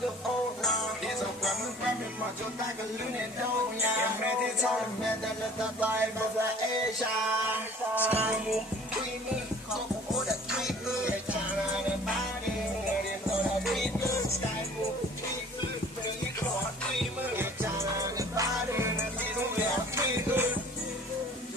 được ô nào đi dọc quanh mình mà cho ta cần lưỡi nền đâu nha em mẹ thì cho em mẹ ta là ta tay và là Asia sky moon quy mơ không có đã quy mơ để trả lại để ba đi người đi tôi đã quy mơ sky moon quy mơ đừng nghĩ khó quy mơ để trả lại để ba đi người đi tôi đã quy mơ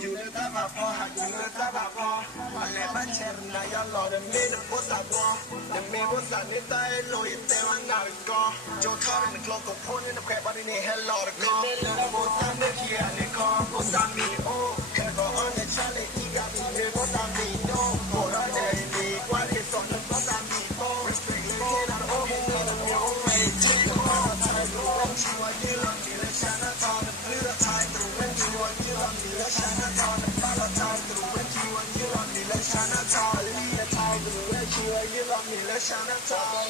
dù để ta vào kho hạt dù để ta vào kho mà lẽ bắt chèn là do lò để mê được bố sa kho để mê bố sa nên tay lôi tay mang nào được co cho thao đến được lo cột phun nên nó khỏe bao này hay lò được co nên là bố sa nên kia nên kho bố sa mì ô cái có ăn để cha để đi gặp mình bố sa mì no bố đó để đi qua để son được bố sa mì ô respect lên là ô mình là nhiều mày chỉ có thay đổi anh chỉว่ายืนหลังนี่และฉันน่ะทอนเลือกทายตรงนั้นที่ว่ายืนหลังนี่และฉันน่ะทอนบ้านละทายตรงนั้นที่ว่ายืนหลังนี่และฉันน่ะทอนลีละทายตรงนั้นที่ว่ายืนหลังนี่และฉันน่ะทอน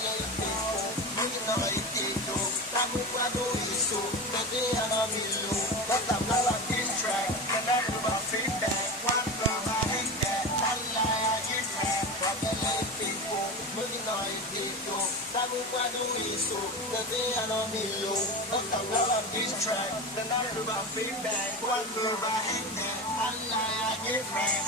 มึงน่ะไอ้ติโตตามมึงว่าดูอีสุแต่เดี๋ยวน่ะมีลูกแล้วตามแล้วล่ะ this track กันได้รู้ว่า feedback วันเมื่อมาให้แดดนั่นแหละยิ่งแรงเพราะเป็นเลยปีโป้มึงน่ะไอ้ติโตตามมึงว่าดูอีสุแต่เดี๋ยวน่ะมีลูกแล้วตามแล้วล่ะ this track กันได้รู้ว่า feedback วันเมื่อมาให้แดดนั่นแหละยิ่งแรง